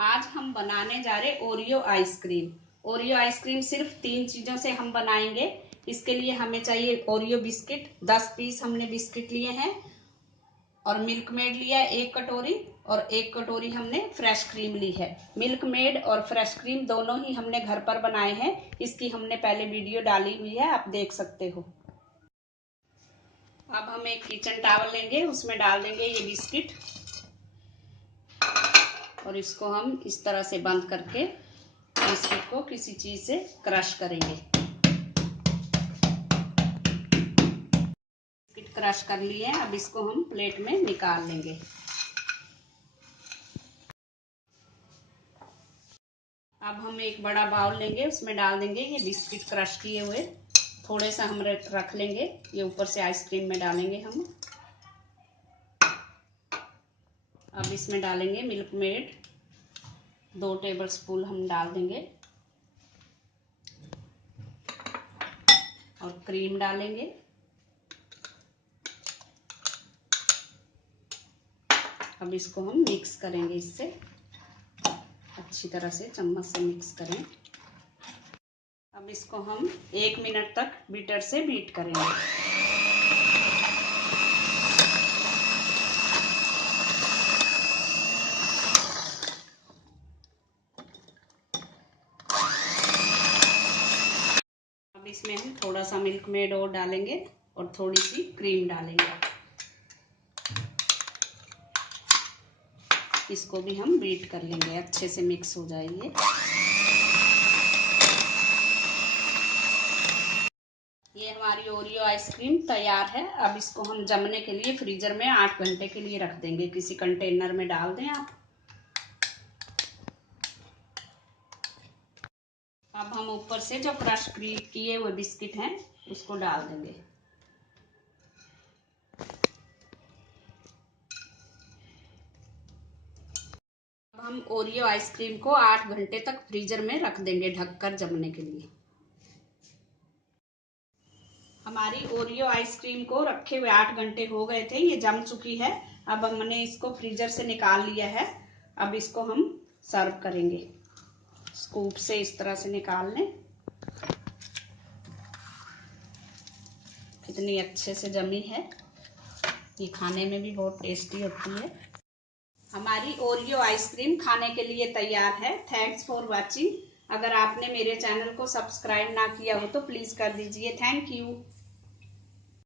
आज हम बनाने जा रहे ओरियो आइसक्रीम। ओरियो आइसक्रीम सिर्फ 3 चीजों से हम बनाएंगे। इसके लिए हमें चाहिए ओरियो बिस्किट, 10 पीस हमने बिस्किट लिए हैं, और मिल्क मेड लिया है 1 कटोरी, और 1 कटोरी हमने फ्रेश क्रीम ली है। मिल्क मेड और फ्रेश क्रीम दोनों ही हमने घर पर बनाए हैं। इसकी हमने पहले वीडियो डाली हुई है, आप देख सकते हो। अब हम एक किचन टॉवल लेंगे, उसमें डाल देंगे ये बिस्किट, और इसको हम इस तरह से बंद करके बिस्किट को किसी चीज से क्रश करेंगे। बिस्किट क्रश कर लिए, अब इसको हम प्लेट में निकाल लेंगे। अब हम एक बड़ा बाउल लेंगे, उसमें डाल देंगे ये बिस्किट क्रश किए हुए। थोड़े सा हम रख लेंगे, ये ऊपर से आइसक्रीम में डालेंगे हम। अब इसमें डालेंगे मिल्क मेड, 2 टेबलस्पून हम डाल देंगे, और क्रीम डालेंगे। अब इसको हम मिक्स करेंगे, इससे अच्छी तरह से चम्मच से मिक्स करें। अब इसको हम 1 मिनट तक बीटर से बीट करेंगे। अब इसमें हम थोड़ा सा मिल्क मेड और डालेंगे और थोड़ी सी क्रीम डालेंगे। इसको भी हम बीट कर लेंगे, अच्छे से मिक्स हो जाएगी। ये हमारी ओरियो आइसक्रीम तैयार है। अब इसको हम जमने के लिए फ्रीजर में 8 घंटे के लिए रख देंगे। किसी कंटेनर में डाल दें आप। अब हम ऊपर से जो क्रश किए हुए बिस्किट हैं उसको डाल देंगे। अब हम ओरियो आइसक्रीम को 8 घंटे तक फ्रीजर में रख देंगे ढककर जमने के लिए। हमारी ओरियो आइसक्रीम को रखे हुए 8 घंटे हो गए थे, ये जम चुकी है। अब हमने इसको फ्रीजर से निकाल लिया है। अब इसको हम सर्व करेंगे। स्कूप से इस तरह से निकाल लें। कितनी अच्छे से जमी है, ये खाने में भी बहुत टेस्टी होती है। हमारी ओरियो आइसक्रीम खाने के लिए तैयार है। Thanks for watching. अगर आपने मेरे चैनल को सब्सक्राइब ना किया हो तो प्लीज कर दीजिए। Thank you.